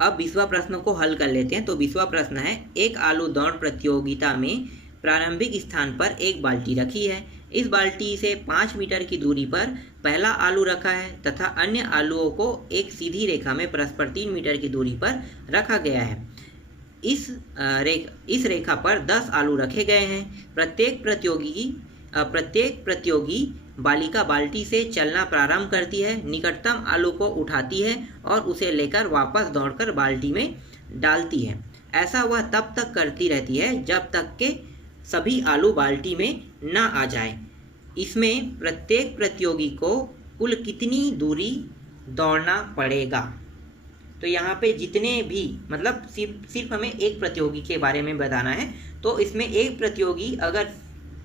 अब 20वां प्रश्न को हल कर लेते हैं। तो 20वां प्रश्न है, एक आलू दौड़ प्रतियोगिता में प्रारंभिक स्थान पर एक बाल्टी रखी है। इस बाल्टी से 5 मीटर की दूरी पर पहला आलू रखा है तथा अन्य आलूओं को एक सीधी रेखा में परस्पर 3 मीटर की दूरी पर रखा गया है। इस रेखा पर 10 आलू रखे गए हैं। प्रत्येक प्रतियोगी बालिका बाल्टी से चलना प्रारंभ करती है, निकटतम आलू को उठाती है और उसे लेकर वापस दौड़कर बाल्टी में डालती है। ऐसा वह तब तक करती रहती है जब तक कि सभी आलू बाल्टी में न आ जाए। इसमें प्रत्येक प्रतियोगी को कुल कितनी दूरी दौड़ना पड़ेगा? तो यहाँ पे जितने भी, मतलब सिर्फ हमें एक प्रतियोगी के बारे में बताना है। तो इसमें एक प्रतियोगी अगर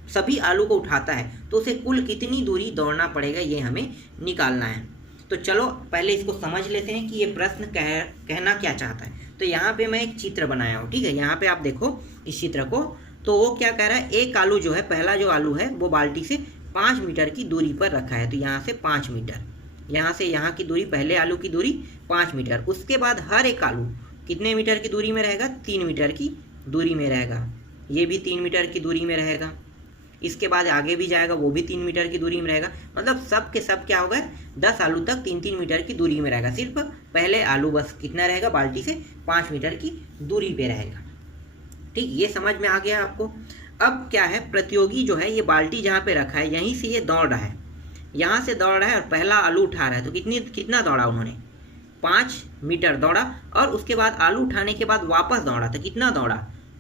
सभी आलू को उठाता है तो उसे कुल कितनी दूरी दौड़ना पड़ेगा, ये हमें निकालना है। तो चलो पहले इसको समझ लेते हैं कि ये प्रश्न कहना क्या चाहता है। तो यहाँ पे मैं एक चित्र बनाया हूँ, ठीक है। यहाँ पे आप देखो इस चित्र को। तो वो क्या कह रहा है, एक आलू जो है, पहला जो आलू है वो बाल्टी से 5 मीटर की दूरी पर रखा है। तो यहाँ से 5 मीटर, यहाँ से यहाँ की दूरी, पहले आलू की दूरी 5 मीटर। उसके बाद हर एक आलू कितने मीटर की दूरी में रहेगा? 3 मीटर की दूरी में रहेगा। ये भी 3 मीटर की दूरी में रहेगा। इसके बाद आगे भी जाएगा, वो भी 3 मीटर की दूरी में रहेगा। मतलब सब के सब क्या होगा, 10 आलू तक 3-3 मीटर की दूरी में रहेगा। सिर्फ पहले आलू बस कितना रहेगा, बाल्टी से 5 मीटर की दूरी पे रहेगा। ठीक, ये समझ में आ गया आपको। अब क्या है, प्रतियोगी जो है ये बाल्टी जहाँ पे रखा है यहीं से ये दौड़ रहा है, यहाँ से दौड़ रहा है और पहला आलू उठा रहा है। तो कितना दौड़ा उन्होंने? 5 मीटर दौड़ा। और उसके बाद आलू उठाने के बाद वापस दौड़ा, तो कितना दौड़ा?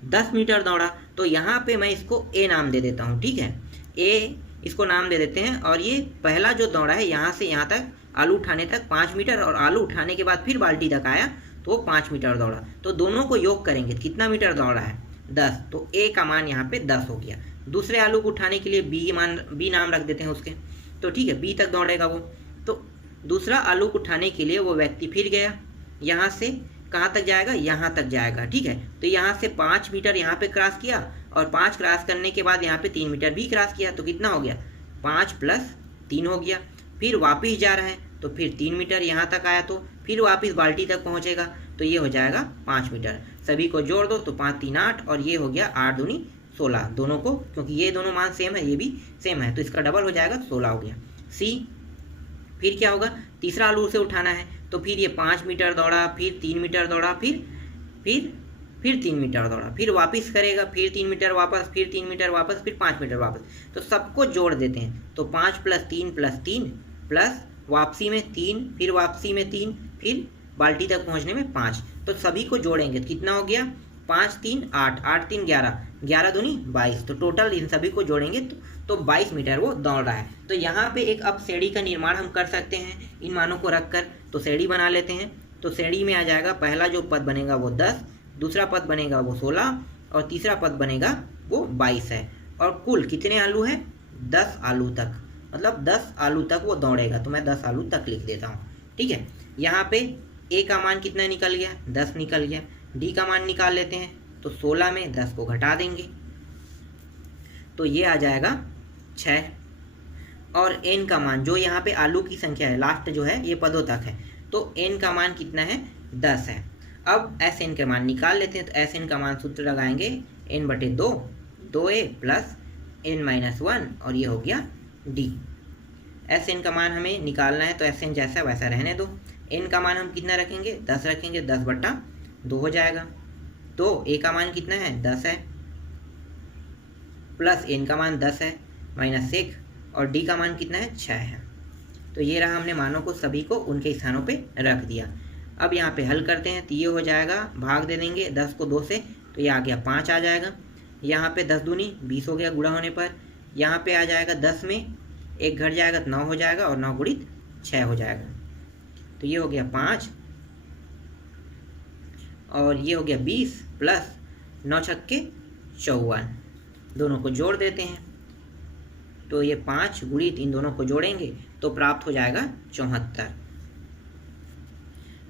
10 मीटर दौड़ा। तो यहाँ पे मैं इसको ए नाम दे देता हूँ, ठीक है। ए इसको नाम दे देते हैं। और ये पहला जो दौड़ा है यहाँ से यहाँ तक, आलू उठाने तक 5 मीटर, और आलू उठाने के बाद फिर बाल्टी तक आया तो वो 5 मीटर दौड़ा। तो दोनों को योग करेंगे, कितना मीटर दौड़ा है? 10। तो ए का मान यहाँ पे 10 हो गया। दूसरे आलू को उठाने के लिए बी नाम रख देते हैं उसके। तो ठीक है, बी तक दौड़ेगा वो। तो दूसरा आलू को उठाने के लिए वो व्यक्ति फिर गया, यहाँ से कहाँ तक जाएगा? यहाँ तक जाएगा, ठीक है। तो यहाँ से 5 मीटर यहाँ पे क्रॉस किया, और 5 क्रॉस करने के बाद यहाँ पे 3 मीटर भी क्रॉस किया। तो कितना हो गया? 5 + 3 हो गया। फिर वापिस जा रहा है तो फिर 3 मीटर यहाँ तक आया, तो फिर वापिस बाल्टी तक पहुँचेगा। तो ये हो जाएगा 5 मीटर। सभी को जोड़ दो तो 5 × 3 = 8, और ये हो गया 8 दूनी 16। दोनों को, क्योंकि ये दोनों मान सेम है, ये भी सेम है, तो इसका डबल हो जाएगा, 16 हो गया। सी, फिर क्या होगा, तीसरा आलू उसे उठाना है। तो फिर ये 5 मीटर दौड़ा, फिर 3 मीटर दौड़ा, फिर 3 मीटर दौड़ा, फिर वापस करेगा, फिर 3 मीटर वापस, फिर 3 मीटर वापस, फिर 5 मीटर वापस। तो सबको जोड़ देते हैं। तो 5 + 3 + 3 प्लस वापसी में 3, फिर वापसी में 3, फिर बाल्टी तक पहुंचने में 5। तो सभी को जोड़ेंगे तो कितना हो गया? 5 × 3 = 8, 8 × 3 = 11, 11 दूनी 22। तो टोटल इन सभी को जोड़ेंगे तो 22 मीटर वो दौड़ रहा है। तो यहाँ पे एक अब श्रेणी का निर्माण हम कर सकते हैं इन मानों को रखकर। तो श्रेणी बना लेते हैं। तो श्रेणी में आ जाएगा, पहला जो पद बनेगा वो 10, दूसरा पद बनेगा वो 16, और तीसरा पद बनेगा वो 22 है। और कुल कितने आलू है? 10 आलू तक, मतलब 10 आलू तक वो दौड़ेगा। तो मैं 10 आलू तक लिख देता हूँ, ठीक है। यहाँ पे ए का मान कितना निकल गया? 10 निकल गया। डी का मान निकाल लेते हैं। तो 16 में 10 को घटा देंगे तो ये आ जाएगा 6। और एन का मान, जो यहाँ पे आलू की संख्या है, लास्ट जो है ये पदों तक है, तो एन का मान कितना है? 10 है। अब एस एन का मान निकाल लेते हैं। तो एस एन का मान सूत्र लगाएंगे n/2, 2a + n - 1, और ये हो गया डी। एस एन का मान हमें निकालना है, तो एस एन जैसा वैसा रहने दो। एन का मान हम कितना रखेंगे? 10 रखेंगे, 10/2 हो जाएगा। तो ए का मान कितना है? 10 है, प्लस एन का मान 10 है, -1, और डी का मान कितना है? 6 है। तो ये रहा, हमने मानों को सभी को उनके स्थानों पे रख दिया। अब यहाँ पे हल करते हैं। तो ये हो जाएगा, भाग दे देंगे 10 को 2 से, तो ये आ गया 5 आ जाएगा। यहाँ पे 10 दूनी 20 हो गया गुणा होने पर। यहाँ पे आ जाएगा 10 में 1 घट जाएगा तो 9 हो जाएगा, और 9 × 6 हो जाएगा। तो ये हो गया 5, और ये हो गया 20 + 9 × 6 = 54। दोनों को जोड़ देते हैं। तो ये 5 × इन दोनों को जोड़ेंगे तो प्राप्त हो जाएगा 74।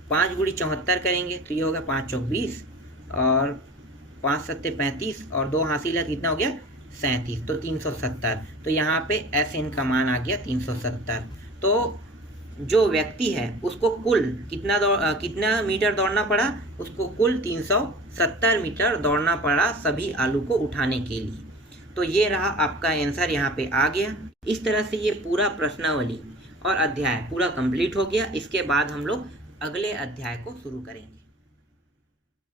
5 × 74 करेंगे तो ये होगा 5 × 4 = 20, और 5 × 7 = 35, और 2 हासिल है, कितना हो गया? 37। तो 370। तो यहाँ पे एस एन का मान आ गया 370। तो जो व्यक्ति है उसको कुल कितना मीटर दौड़ना पड़ा, उसको कुल 370 मीटर दौड़ना पड़ा सभी आलू को उठाने के लिए। तो ये रहा आपका आंसर, यहाँ पे आ गया। इस तरह से ये पूरा प्रश्नावली और अध्याय पूरा कंप्लीट हो गया। इसके बाद हम लोग अगले अध्याय को शुरू करेंगे।